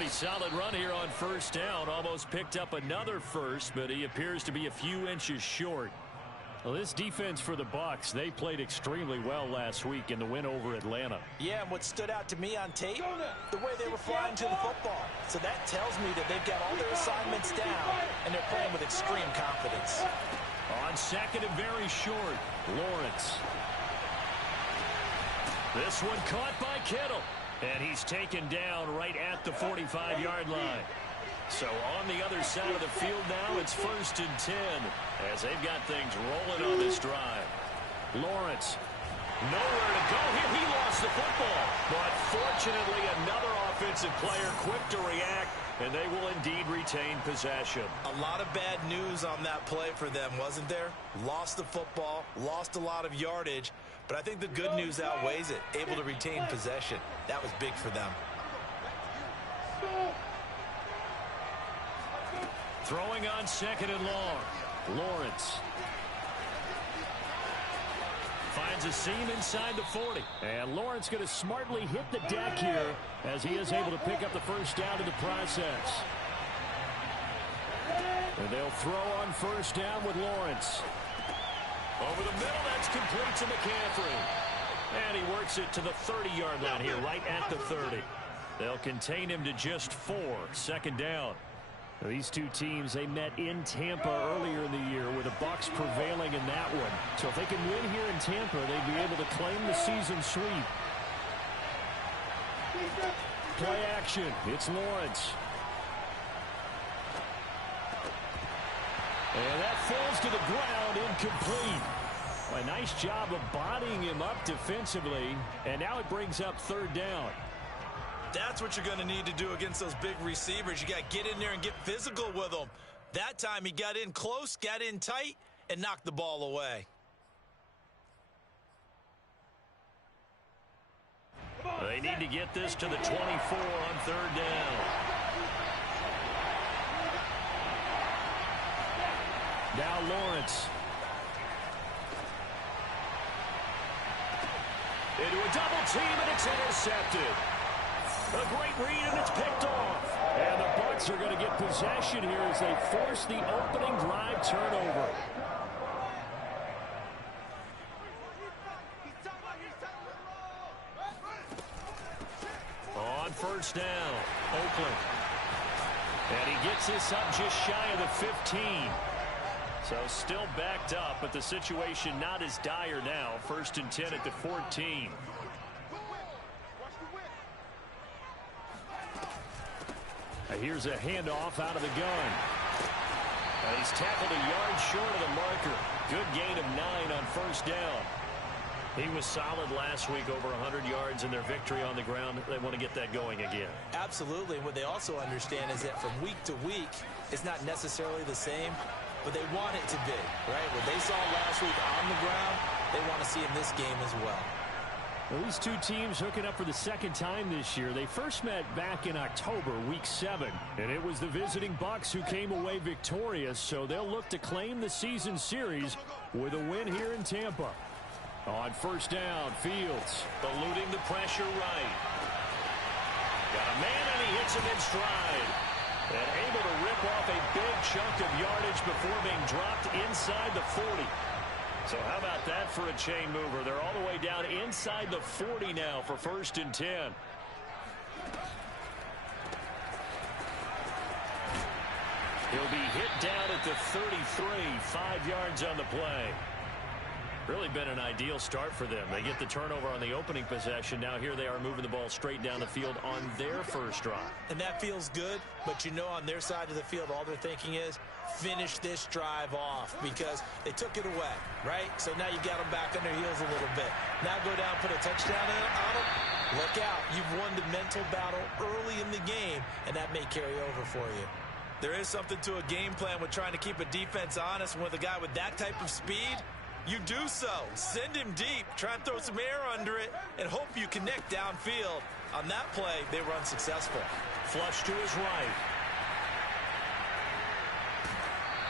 Pretty solid run here on first down. Almost picked up another first, but he appears to be a few inches short. Well, this defense for the Bucs, they played extremely well last week in the win over Atlanta. Yeah, and what stood out to me on tape, the way they were flying to the football. So that tells me that they've got all their assignments down, and they're playing with extreme confidence. On second and very short, Lawrence. This one caught by Kittle. And he's taken down right at the 45-yard line. So on the other side of the field now, it's 1st and 10 as they've got things rolling on this drive. Lawrence, nowhere to go here. He lost the football. But fortunately, another offensive player quick to react, and they will indeed retain possession. A lot of bad news on that play for them, wasn't there? Lost the football, lost a lot of yardage, but I think the good news outweighs it. Able to retain possession. That was big for them. Throwing on second and long. Lawrence finds a seam inside the 40. And Lawrence going to smartly hit the deck here as he is able to pick up the first down in the process. And they'll throw on first down with Lawrence. Over the middle, that's complete to McCaffrey. And he works it to the 30-yard line here, right at the 30. They'll contain him to just 4. Second down. These two teams, they met in Tampa earlier in the year with the Bucs prevailing in that one. So if they can win here in Tampa, they'd be able to claim the season sweep. Play action. It's Lawrence. And that falls to the ground, incomplete. A nice job of bodying him up defensively. And now it brings up third down. That's what you're going to need to do against those big receivers. You got to get in there and get physical with them. That time he got in close, got in tight, and knocked the ball away. They need to get this to the 24 on third down. Now Lawrence. Into a double team, and it's intercepted. A great read, and it's picked off. And the Bucs are going to get possession here as they force the opening drive turnover. On first down, Oakland. And he gets this up just shy of the 15. So still backed up, but the situation not as dire now. 1st and 10 at the 14. Here's a handoff out of the gun. He's tackled a yard short of the marker. Good gain of 9 on first down. He was solid last week, over 100 yards in their victory on the ground. They want to get that going again. Absolutely. What they also understand is that from week to week, it's not necessarily the same, but they want it to be, right? What they saw last week on the ground, they want to see in this game as well. Well, these two teams hooking up for the second time this year. They first met back in October, week 7. And it was the visiting Bucs who came away victorious. So they'll look to claim the season series with a win here in Tampa. On first down, Fields eluding the pressure right. Got a man, and he hits him in stride. And able to rip off a big chunk of yardage before being dropped inside the 40. So how about that for a chain mover? They're all the way down inside the 40 now for 1st and 10. He'll be hit down at the 33, 5 yards on the play. Really been an ideal start for them. They get the turnover on the opening possession. Now here they are moving the ball straight down the field on their first drive. And that feels good, but you know on their side of the field, all they're thinking is, finish this drive off because they took it away, right? So now you got them back on their heels a little bit. Now go down, put a touchdown on them. Look out. You've won the mental battle early in the game, and that may carry over for you. There is something to a game plan with trying to keep a defense honest. With a guy with that type of speed, you do so. Send him deep. Try and throw some air under it and hope you connect downfield. On that play, they were unsuccessful. Flush to his right.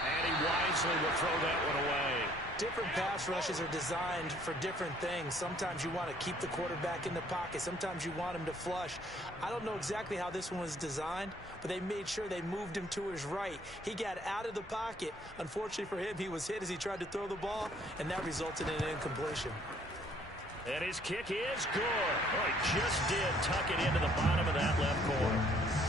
And he wisely will throw that one away. different pass rushes are designed for different things. Sometimes you want to keep the quarterback in the pocket. Sometimes you want him to flush. I don't know exactly how this one was designed, but they made sure they moved him to his right. He got out of the pocket. Unfortunately for him, he was hit as he tried to throw the ball, and that resulted in an incompletion. And his kick is good. Oh, he just did tuck it into the bottom of that left corner.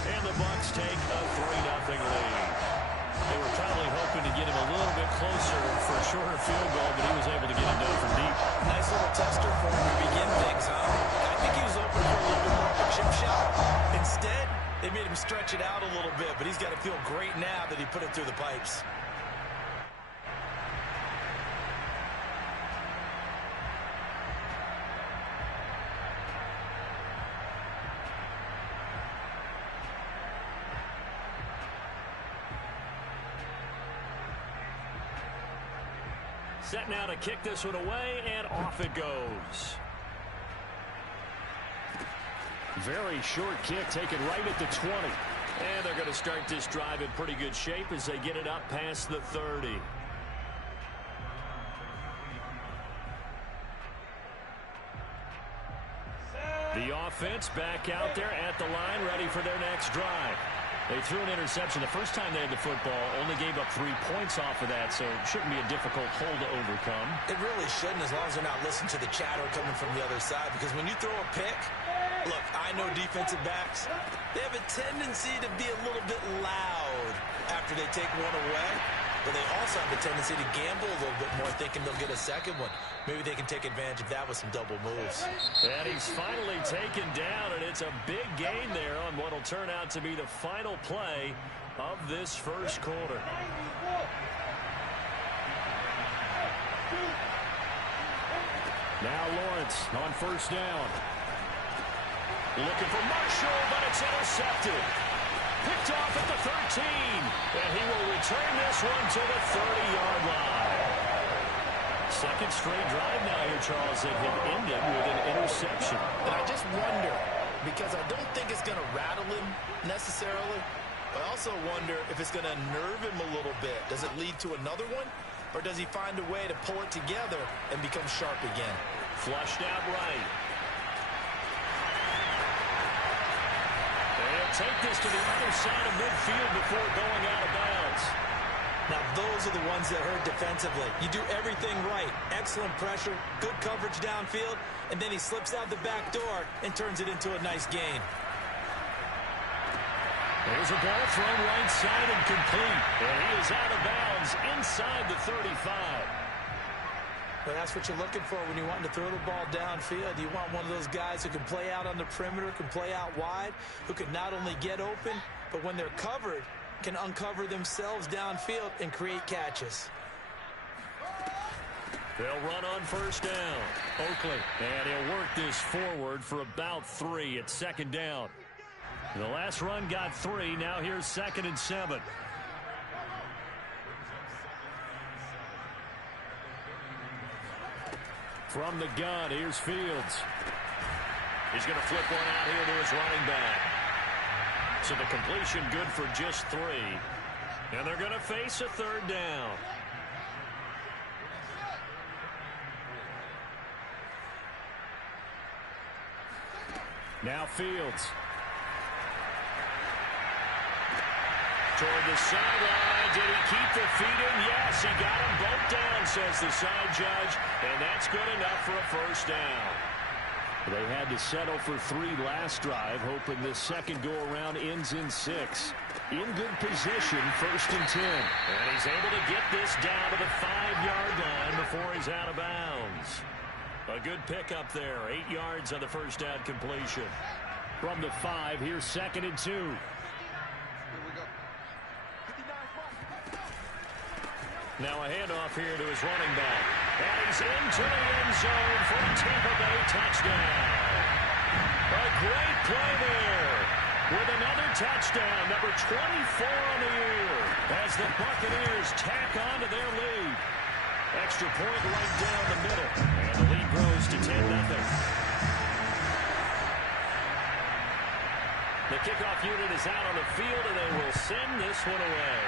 And the Bucs take a 3-0 lead. They were probably hoping to get him a little bit closer for a shorter field goal, but he was able to get it done from deep. Nice little tester for him to begin things, huh? I think he was open for a little bit more of a chip shot. Instead, they made him stretch it out a little bit, but he's got to feel great now that he put it through the pipes. Set now to kick this one away, and off it goes. Very short kick taken right at the 20. And they're going to start this drive in pretty good shape as they get it up past the 30. The offense back out there at the line, ready for their next drive. They threw an interception the first time they had the football, only gave up 3 points off of that, so it shouldn't be a difficult hole to overcome. It really shouldn't, as long as they're not listening to the chatter coming from the other side, because when you throw a pick, look, I know defensive backs, they have a tendency to be a little bit loud after they take one away, but they also have a tendency to gamble a little bit more, thinking they'll get a second one. Maybe they can take advantage of that with some double moves. And he's finally taken down, and it's a big gain there on what will turn out to be the final play of this first quarter. Now Lawrence on first down. Looking for Marshall, but it's intercepted. Picked off at the 13, and he will return this one to the 30-yard line. Second straight drive now here, Charles, that had ended with an interception. And I just wonder, because I don't think it's going to rattle him necessarily, but I also wonder if it's going to nerve him a little bit. Does it lead to another one, or does he find a way to pull it together and become sharp again? Flushed out right. They'll take this to the other side of midfield before going out of bounds. Now, those are the ones that hurt defensively. You do everything right. Excellent pressure, good coverage downfield, and then he slips out the back door and turns it into a nice gain. There's a ball thrown right side and complete. And he is out of bounds inside the 35. Well, that's what you're looking for when you want to throw the ball downfield. You want one of those guys who can play out on the perimeter, can play out wide, who can not only get open, but when they're covered, can uncover themselves downfield and create catches. They'll run on first down. Oakley, and he'll work this forward for about 3 at second down. The last run got 3. Now here's 2nd and 7. From the gun, here's Fields. He's going to flip one out here to his running back. So the completion good for just 3. And they're going to face a 3rd down. Now Fields. Toward the sideline. Did he keep the feet in? Yes, he got them both down, says the side judge. And that's good enough for a first down. They had to settle for 3 last drive, hoping this second go-around ends in 6. In good position, 1st and 10. And he's able to get this down to the 5-yard line before he's out of bounds. A good pickup there, 8 yards on the first down completion. From the 5, here's 2nd and 2. Now a handoff here to his running back. And he's into the end zone for a Tampa Bay touchdown. A great play there with another touchdown, number 24 on the year, as the Buccaneers tack on to their lead. Extra point right down the middle, and the lead grows to 10-0. The kickoff unit is out on the field, and they will send this one away.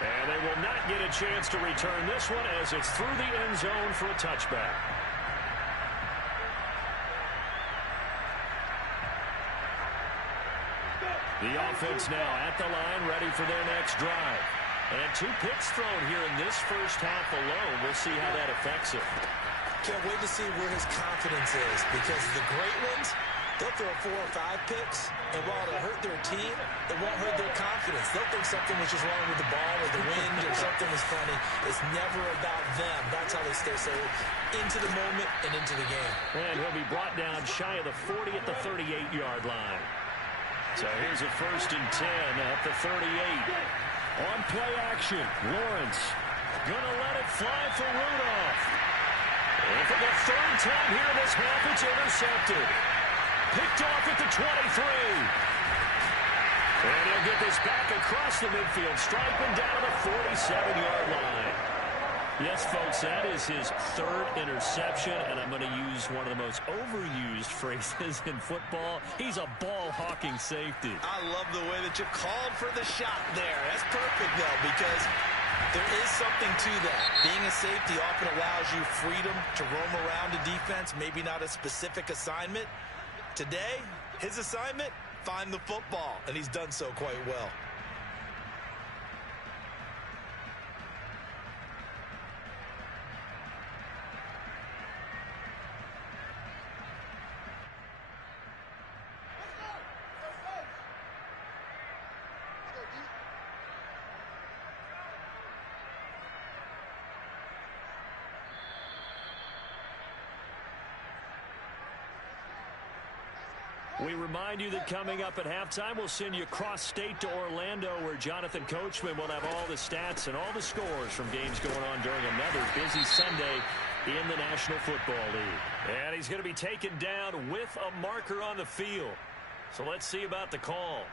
And they they will not get a chance to return this one as it's through the end zone for a touchback. The offense now at the line, ready for their next drive. And 2 picks thrown here in this first half alone. We'll see how that affects it. Can't wait to see where his confidence is, because the great ones, they'll throw 4 or 5 picks, and while it'll hurt their team, it won't hurt their confidence. They'll think something was just wrong with the ball or the wind or something was funny. It's never about them. That's how they stay so into the moment and into the game. And he'll be brought down shy of the 40 at the 38-yard line. So here's a 1st and 10 at the 38. On play action, Lawrence gonna let it fly for Rudolph. And for the 3rd time here this half, it's intercepted. Picked off at the 23. And he'll get this back across the midfield stripe and down to the 47-yard line. Yes, folks, that is his 3rd interception, and I'm going to use one of the most overused phrases in football. He's a ball-hawking safety. I love the way that you called for the shot there. That's perfect, though, because there is something to that. Being a safety often allows you freedom to roam around a defense, maybe not a specific assignment. Today, his assignment, find the football, and he's done so quite well. We remind you that coming up at halftime, we'll send you cross-state to Orlando, where Jonathan Coachman will have all the stats and all the scores from games going on during another busy Sunday in the National Football League. And he's going to be taken down with a marker on the field. So let's see about the call.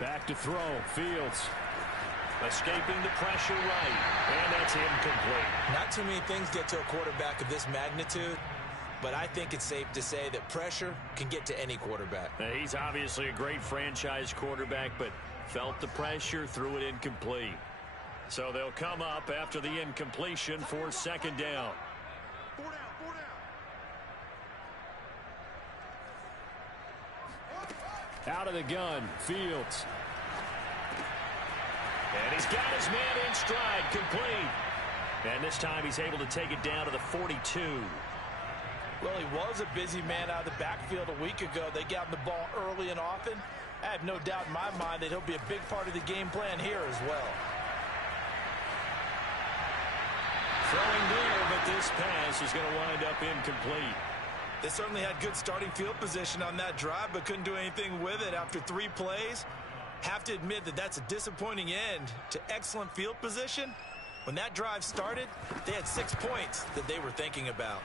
Back to throw. Fields escaping the pressure right. And that's incomplete. Not too many things get to a quarterback of this magnitude, but I think it's safe to say that pressure can get to any quarterback. Now, he's obviously a great franchise quarterback, but felt the pressure, threw it incomplete. So they'll come up after the incompletion for 2nd down. Out of the gun, Fields. And he's got his man in stride, complete. And this time he's able to take it down to the 42. Well, he was a busy man out of the backfield a week ago. They got him the ball early and often. I have no doubt in my mind that he'll be a big part of the game plan here as well. Throwing there, but this pass is going to wind up incomplete. They certainly had good starting field position on that drive, but couldn't do anything with it after 3 plays. Have to admit that that's a disappointing end to excellent field position. When that drive started, they had 6 points that they were thinking about.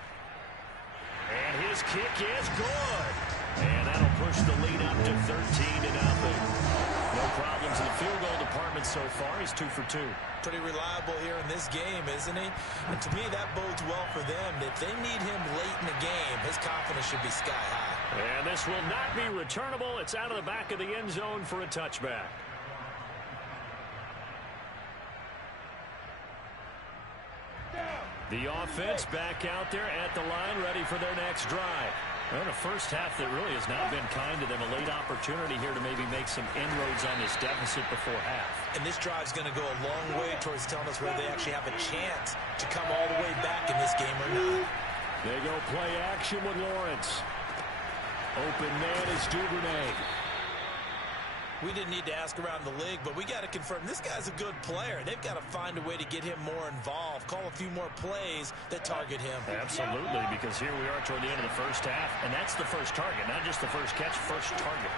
And his kick is good. And that'll push the lead up to 13-0. No problems in the field goal department so far. He's 2 for 2. Pretty reliable here in this game, isn't he? And to me, that bodes well for them. If they need him late in the game, his confidence should be sky high. And this will not be returnable. It's out of the back of the end zone for a touchback. The offense back out there at the line, ready for their next drive. Well, the first half that really has not been kind to them. A late opportunity here to maybe make some inroads on this deficit before half. And this drive's going to go a long way towards telling us whether they actually have a chance to come all the way back in this game or not. They go play action with Lawrence. Open man is Duvernay. We didn't need to ask around the league, but we got to confirm this guy's a good player. They've got to find a way to get him more involved, call a few more plays that target him. Absolutely, because here we are toward the end of the first half, and that's the first target, not just the first catch, first target.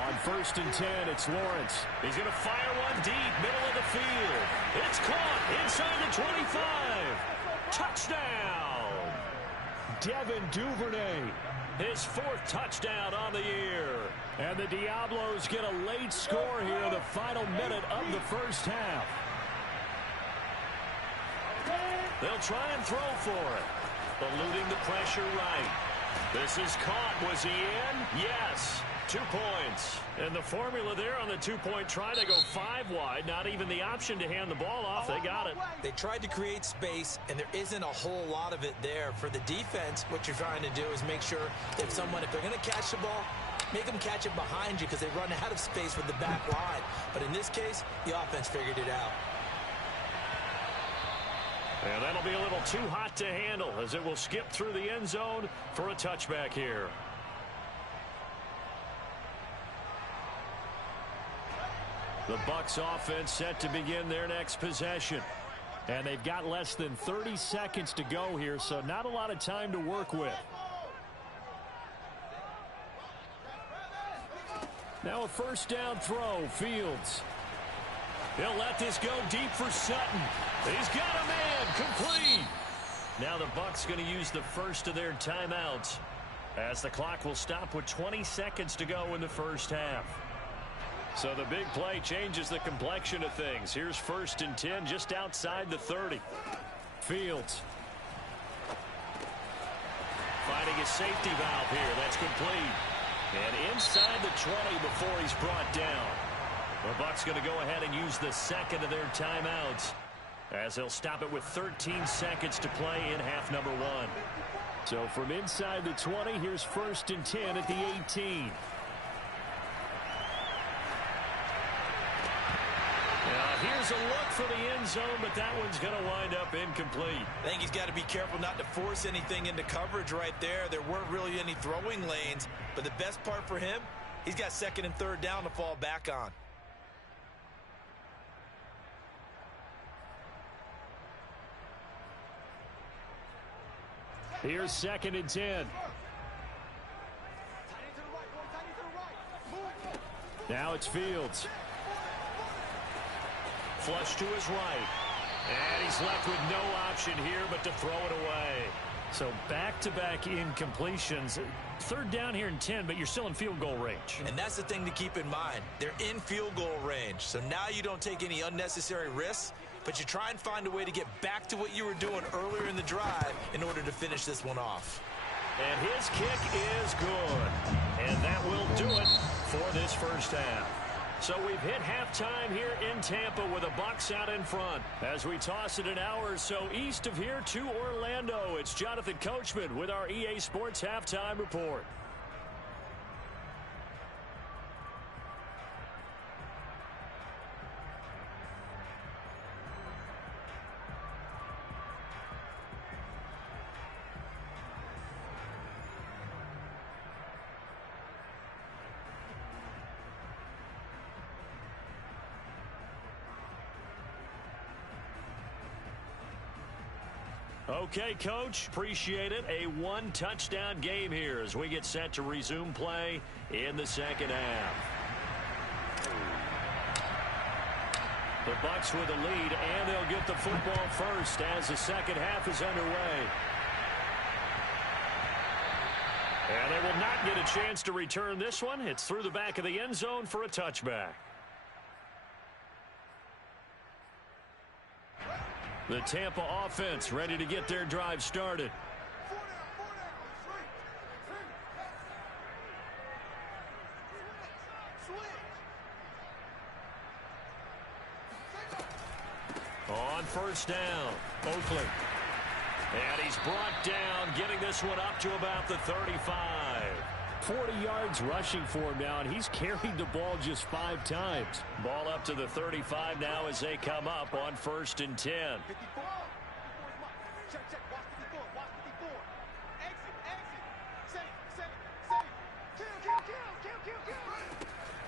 On 1st and 10, it's Lawrence. He's going to fire one deep, middle of the field. It's caught inside the 25. Touchdown! Devin Duvernay. His 4th touchdown on the year. And the Diablos get a late score here in the final minute of the first half. They'll try and throw for it. Eluding the pressure right. This is caught. Was he in? Yes. 2 points. And the formula there on the two-point try, they go 5 wide. Not even the option to hand the ball off. They got it. They tried to create space, and there isn't a whole lot of it there. For the defense, what you're trying to do is make sure that if they're going to catch the ball, make them catch it behind you because they run out of space with the back line. But in this case, the offense figured it out. And that'll be a little too hot to handle as it will skip through the end zone for a touchback here. The Bucs offense set to begin their next possession. And they've got less than 30 seconds to go here, so not a lot of time to work with. Now a first down throw, Fields. He'll let this go deep for Sutton. He's got a man, complete. Now the Bucs going to use the first of their timeouts as the clock will stop with 20 seconds to go in the first half. So the big play changes the complexion of things. Here's 1st and 10 just outside the 30. Fields. Finding a safety valve here. That's complete. And inside the 20 before he's brought down. The Bucs going to go ahead and use the second of their timeouts as they'll stop it with 13 seconds to play in half number 1. So from inside the 20, here's 1st and 10 at the 18. Here's a look for the end zone, but that one's going to wind up incomplete. I think he's got to be careful not to force anything into coverage right there. There weren't really any throwing lanes, but the best part for him, he's got 2nd and 3rd down to fall back on. Here's 2nd and 10. Now it's Fields. Flush to his right. And he's left with no option here but to throw it away. So back-to-back incompletions. 3rd down here and 10, but you're still in field goal range. And that's the thing to keep in mind. They're in field goal range. So now you don't take any unnecessary risks, but you try and find a way to get back to what you were doing earlier in the drive in order to finish this one off. And his kick is good. And that will do it for this first half. So we've hit halftime here in Tampa with the Bucs out in front. As we toss it an hour or so east of here to Orlando, it's Jonathan Coachman with our EA Sports Halftime Report. Okay, Coach, appreciate it. A 1-touchdown game here as we get set to resume play in the second half. The Bucs with the lead, and they'll get the football first as the second half is underway. And they will not get a chance to return this one. It's through the back of the end zone for a touchback. The Tampa offense ready to get their drive started. On first down, Oakland. And he's brought down, getting this one up to about the 35. 40 yards rushing for him now, and he's carried the ball just 5 times. Ball up to the 35 now as they come up on 1st and 10.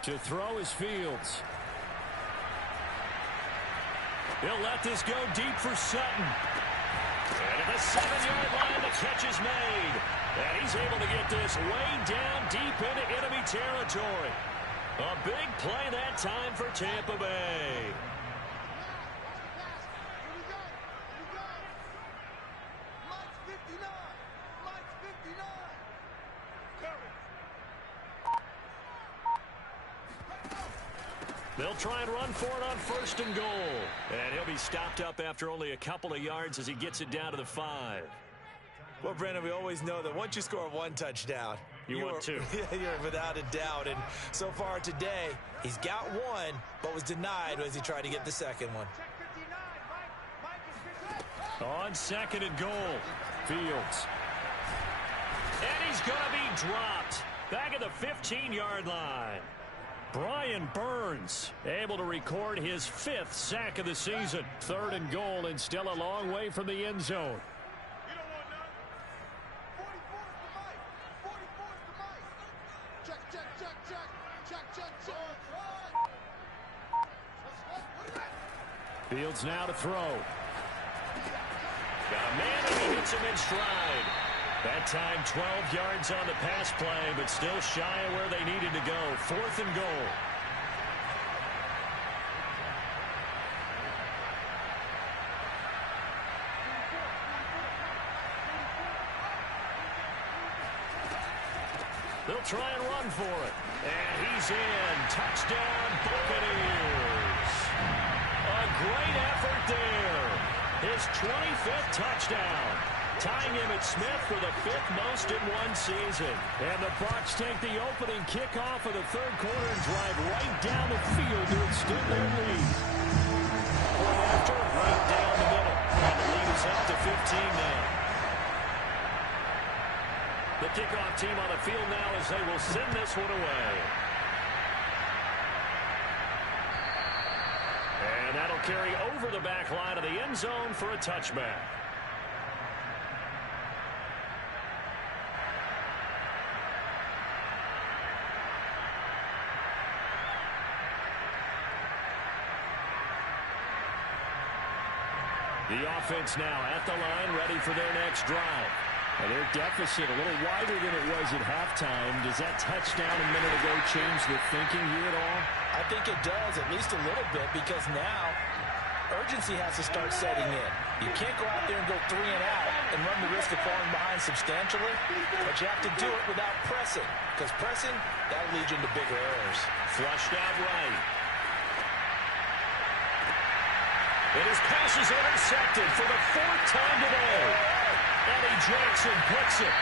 To throw is Fields. He'll let this go deep for Sutton. And at the 7-yard line, the catch is made. And he's able to get this way down deep into enemy territory. A big play that time for Tampa Bay. They'll try and run for it on 1st and goal. And he'll be stopped up after only a couple of yards as he gets it down to the 5. Well, Brandon, we always know that once you score one touchdown, you want two. You're without a doubt. And so far today, he's got one, but was denied as he tried to get the second one. On 2nd and goal, Fields. And he's going to be dropped. Back at the 15-yard line. Brian Burns able to record his 5th sack of the season. 3rd and goal and still a long way from the end zone. Fields now to throw. Got a man and he hits him in stride. That time 12 yards on the pass play, but still shy of where they needed to go. 4th and goal. They'll try and run for it. And he's in. Touchdown, Buccaneers. A great effort there. His 25th touchdown. Tying Emmitt Smith for the 5th most in one season. And the Bucs take the opening kickoff of the 3rd quarter and drive right down the field to extend their lead. Point after, right down the middle. And the lead is up to 15 now. The kickoff team on the field now as they will send this one away. And that'll carry over the back line of the end zone for a touchback. The offense now at the line, ready for their next drive. Well, their deficit a little wider than it was at halftime. Does that touchdown a minute ago change the thinking here at all? I think it does, at least a little bit, because now urgency has to start setting in. You can't go out there and go 3 and out and run the risk of falling behind substantially, but you have to do it without pressing, because pressing, that'll lead you into bigger errors. Flushed out right. And his pass is intercepted for the 4th time today. Eddie Jackson picks it.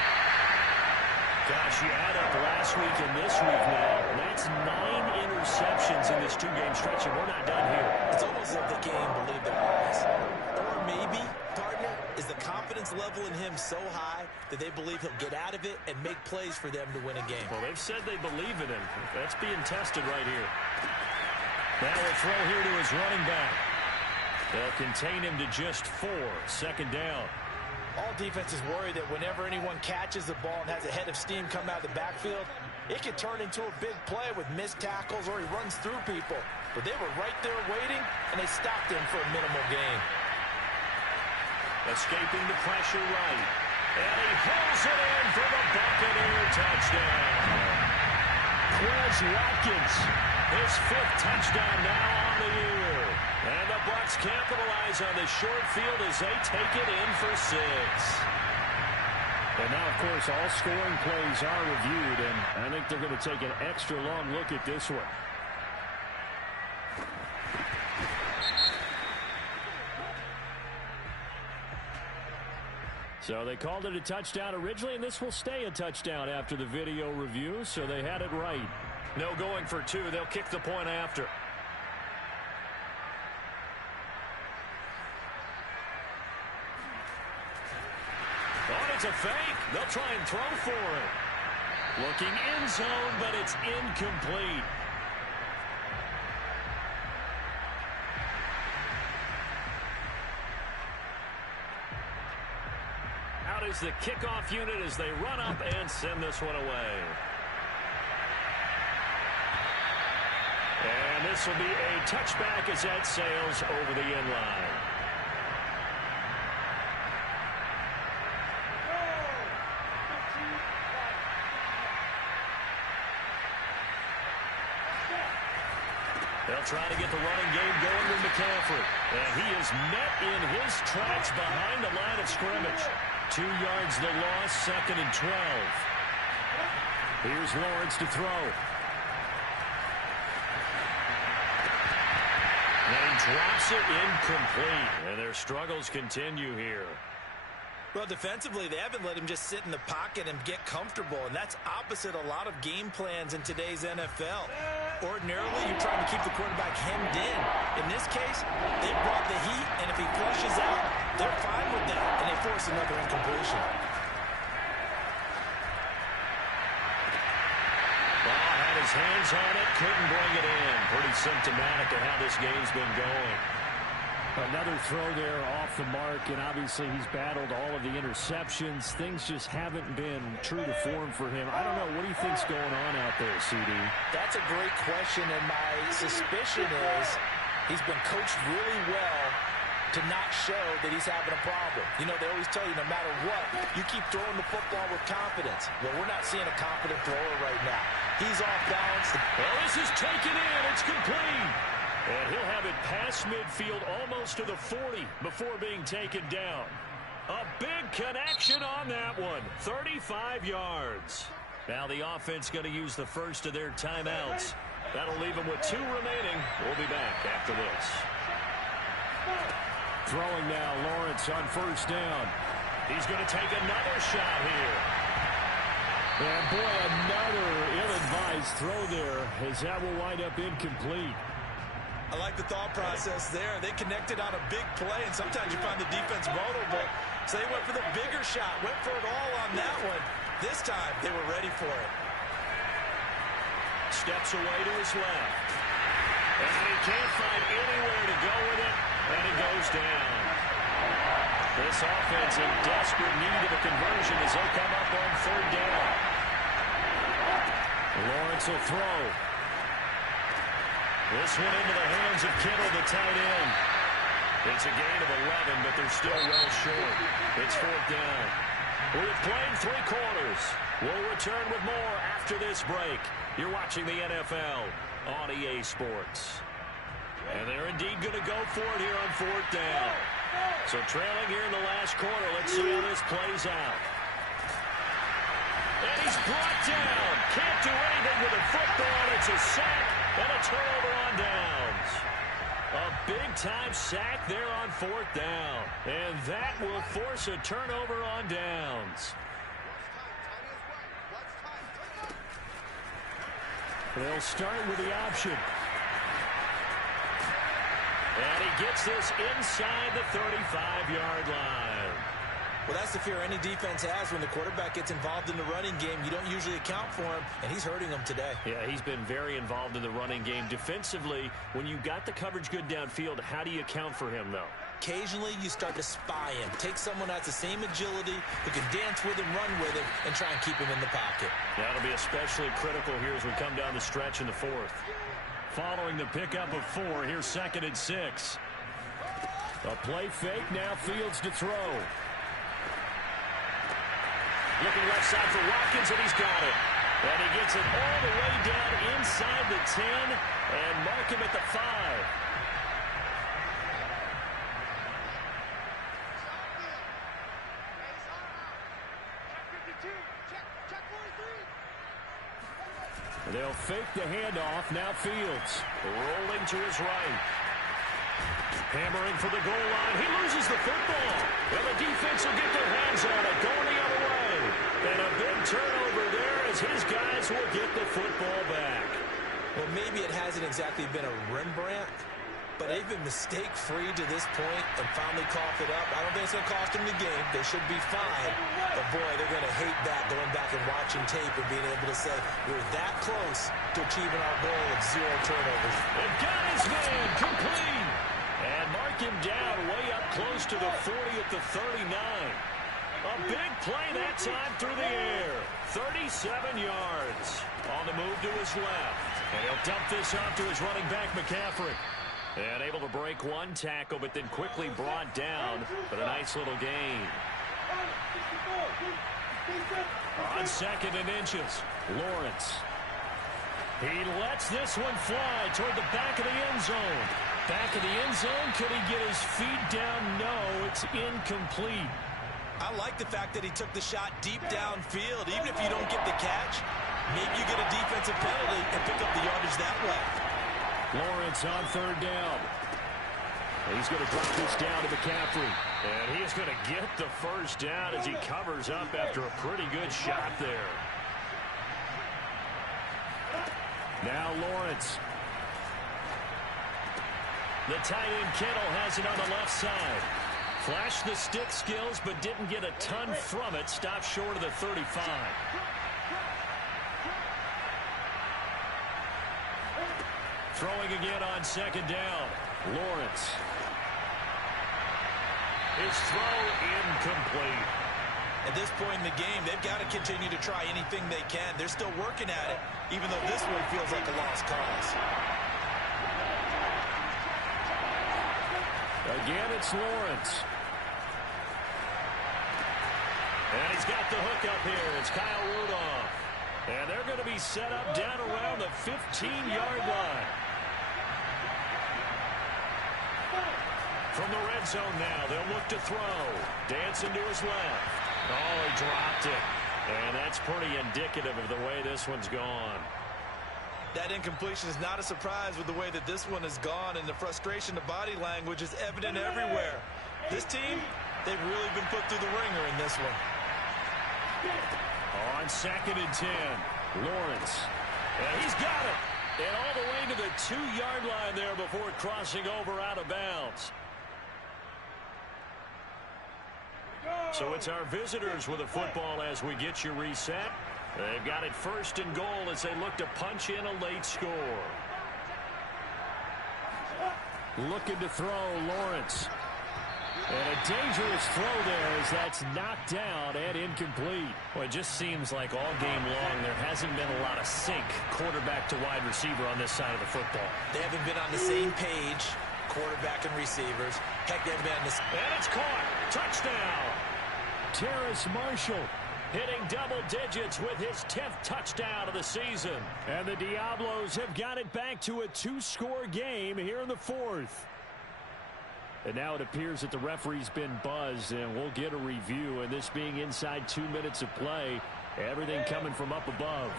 Gosh, you add up last week and this week now. That's 9 interceptions in this 2-game stretch, and we're not done here. It's almost like the game believed their eyes. Or maybe, partner, is the confidence level in him so high that they believe he'll get out of it and make plays for them to win a game. Well, they've said they believe in him. That's being tested right here. Now a throw here to his running back. They'll contain him to just 4. 2nd down. All defenses worry that whenever anyone catches the ball and has a head of steam come out of the backfield, it could turn into a big play with missed tackles or he runs through people. But they were right there waiting, and they stopped him for a minimal gain. Escaping the pressure right. And he pulls it in for the Buccaneer touchdown. Quez Watkins, his 5th touchdown now on the year. And the Bucs capitalize on the short field as they take it in for 6. And now, of course, all scoring plays are reviewed, and I think they're going to take an extra long look at this one. So they called it a touchdown originally, and this will stay a touchdown after the video review, so they had it right. No going for 2. They'll kick the point after. It's a fake. They'll try and throw for it. Looking end zone, but it's incomplete. Out is the kickoff unit as they run up and send this one away. And this will be a touchback as that sails over the end line. They'll try to get the running game going with McCaffrey. And he is met in his tracks behind the line of scrimmage. 2 yards the loss, 2nd and 12. Here's Lawrence to throw. And he drops it incomplete. And their struggles continue here. Well, defensively, they haven't let him just sit in the pocket and get comfortable, and that's opposite a lot of game plans in today's NFL. Ordinarily, you're trying to keep the quarterback hemmed in. In this case, they brought the heat, and if he flushes out, they're fine with that, and they force another incompletion. Well, had his hands on it, couldn't bring it in. Pretty symptomatic of how this game's been going. Another throw there off the mark, and obviously he's battled all of the interceptions. Things just haven't been true to form for him. I don't know. What do you think's going on out there, CD? That's a great question, and my suspicion is he's been coached really well to not show that he's having a problem. You know, they always tell you no matter what, you keep throwing the football with confidence. Well, we're not seeing a confident thrower right now. He's off balance. Well, this is taken in. It's complete. And he'll have it past midfield almost to the 40 before being taken down. A big connection on that one. 35 yards. Now the offense going to use the first of their timeouts. That'll leave them with 2 remaining. We'll be back after this. Throwing now, Lawrence on first down. He's going to take another shot here. And boy, another ill-advised throw there as that will wind up incomplete. I like the thought process there. They connected on a big play, and sometimes you find the defense vulnerable. So they went for the bigger shot, went for it all on that one. This time, they were ready for it. Steps away to his left. And he can't find anywhere to go with it, and he goes down. This offense in desperate need of a conversion as they come up on third down. Lawrence will throw. This one into the hands of Kittle, the tight end. It's a gain of 11, but they're still well short. It's fourth down. We've played 3 quarters. We'll return with more after this break. You're watching the NFL on EA Sports. And they're indeed going to go for it here on fourth down. So trailing here in the last quarter. Let's see how this plays out. And he's brought down. Can't do anything with the football. It's a sack and a turnover on downs. A big-time sack there on fourth down. And that will force a turnover on downs. They'll start with the option. And he gets this inside the 35-yard line. Well, that's the fear any defense has when the quarterback gets involved in the running game. You don't usually account for him, and he's hurting them today. Yeah, he's been very involved in the running game. Defensively, when you got the coverage good downfield, how do you account for him, though? Occasionally, you start to spy him. Take someone that's the same agility, who can dance with him, run with him, and try and keep him in the pocket. That'll be especially critical here as we come down the stretch in the fourth. Following the pickup of 4, here's 2nd and 6. A play fake, now Fields to throw. Looking left side for Watkins, and he's got it. And he gets it all the way down inside the 10 and mark him at the 5. They'll fake the handoff. Now Fields rolling to his right. Hammering for the goal line. He loses the football. And the defense will get their hands on it. Going the other way. And a big turnover there as his guys will get the football back. Well, maybe it hasn't exactly been a Rembrandt, but they've been mistake-free to this point and finally coughed it up. I don't think it's going to cost them the game. They should be fine. But, boy, they're going to hate that, going back and watching tape and being able to say, we're that close to achieving our goal of 0 turnovers. And got his man complete. And mark him down way up close to the 40 at the 39. A big play that time through the air. 37 yards on the move to his left. And he'll dump this off to his running back, McCaffrey. And able to break one tackle, but then quickly brought down for a nice little gain. On 2nd and inches, Lawrence. He lets this one fly toward the back of the end zone. Back of the end zone, could he get his feet down? No, it's incomplete. I like the fact that he took the shot deep downfield. Even if you don't get the catch, maybe you get a defensive penalty and pick up the yardage that way. Lawrence on 3rd down. He's going to drop this down to McCaffrey. And he's going to get the first down as he covers up after a pretty good shot there. Now Lawrence. The tight end Kittle has it on the left side. Flashed the stick skills, but didn't get a ton from it. Stopped short of the 35. Throwing again on second down. Lawrence. His throw incomplete. At this point in the game, they've got to continue to try anything they can. They're still working at it, even though this one feels like a lost cause. Again, it's Lawrence. And he's got the hook up here. It's Kyle Rudolph. And they're going to be set up down around the 15-yard line. From the red zone now, they'll look to throw. Dancing to his left. Oh, he dropped it. And that's pretty indicative of the way this one's gone. That incompletion is not a surprise with the way that this one has gone, and the frustration, the body language is evident everywhere. This team, they've really been put through the ringer in this one. On 2nd and 10, Lawrence. And he's got it. And all the way to the 2-yard line there before crossing over out of bounds. So it's our visitors with a football as we get you reset. They've got it 1st and goal as they look to punch in a late score. Looking to throw, Lawrence. And a dangerous throw there as that's knocked down and incomplete. Well, it just seems like all game long there hasn't been a lot of sync quarterback to wide receiver on this side of the football. They haven't been on the same page, quarterback and receivers. Heck, they haven't been on the... And it's caught. Touchdown. Terrace Marshall hitting double digits with his 10th touchdown of the season. And the Diablos have got it back to a 2-score game here in the 4th. And now it appears that the referee's been buzzed, and we'll get a review. And this being inside 2 minutes of play, everything coming from up above.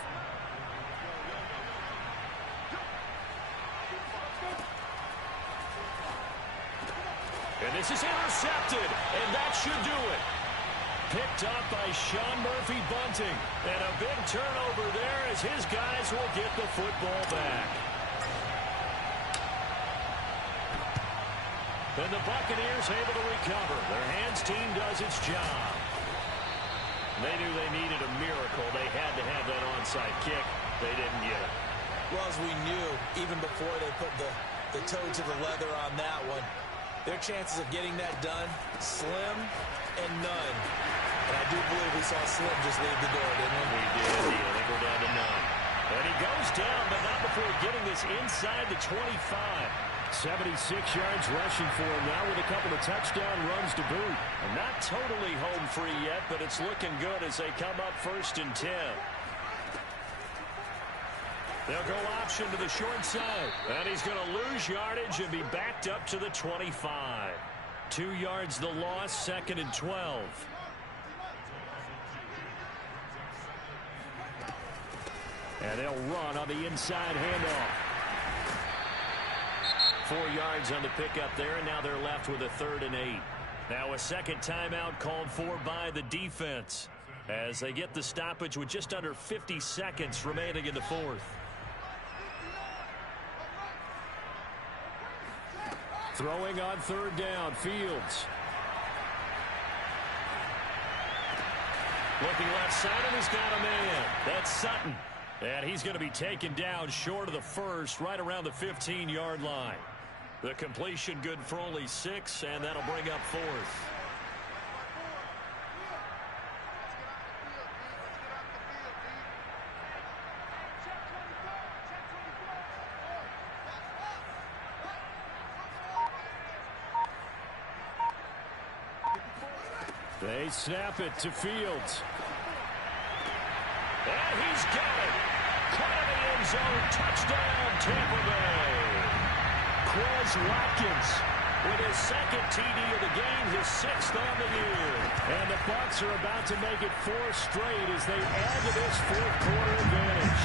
And this is intercepted, and that should do it. Picked up by Sean Murphy-Bunting. And a big turnover there as his guys will get the football back. And the Buccaneers able to recover. Their hands team does its job. They knew they needed a miracle. They had to have that onside kick. They didn't get it. Well, as we knew, even before they put the toe to the leather on that one, their chances of getting that done, slim and none. And I do believe we saw Slim just leave the door, didn't we? We did indeed. I think we're down to none. And he goes down, but not before getting this inside the 25. 76 yards rushing for him now with a couple of touchdown runs to boot. And not totally home free yet, but it's looking good as they come up 1st and 10. They'll go option to the short side. And he's going to lose yardage and be backed up to the 25. 2 yards the loss, 2nd and 12. And they'll run on the inside handoff. 4 yards on the pickup there, and now they're left with a 3rd and 8. Now a second timeout called for by the defense as they get the stoppage with just under 50 seconds remaining in the 4th. Throwing on 3rd down, Fields. Looking left side, and he's got a man. That's Sutton. And he's going to be taken down short of the 1st, right around the 15-yard line. The completion good for only 6, and that'll bring up 4th. They snap it to Fields. And he's got it. Caught in the end zone. Touchdown, Tampa Bay. Quez Watkins with his 2nd TD of the game, his 6th on the year. And the Bucs are about to make it 4 straight as they add to this 4th quarter advantage.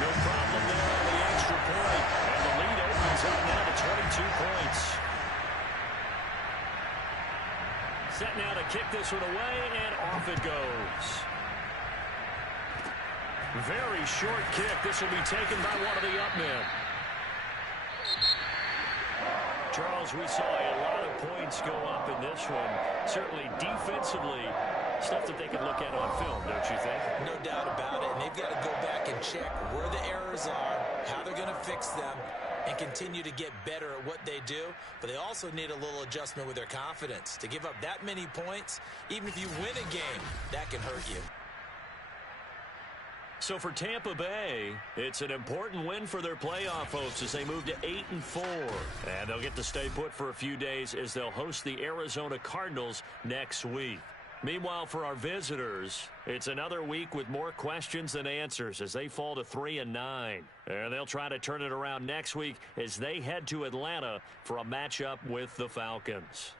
No problem there on the extra point. And the lead opens up now to 22 points. Set now to kick this one away, and off it goes. Very short kick. This will be taken by one of the up men. Charles, we saw a lot of points go up in this one. Certainly defensively, stuff that they can look at on film, don't you think? No doubt about it. And they've got to go back and check where the errors are, how they're going to fix them, and continue to get better at what they do. But they also need a little adjustment with their confidence. To give up that many points, even if you win a game, that can hurt you. So for Tampa Bay, it's an important win for their playoff hopes as they move to 8-4. And they'll get to stay put for a few days as they'll host the Arizona Cardinals next week. Meanwhile, for our visitors, it's another week with more questions than answers as they fall to 3-9. And they'll try to turn it around next week as they head to Atlanta for a matchup with the Falcons.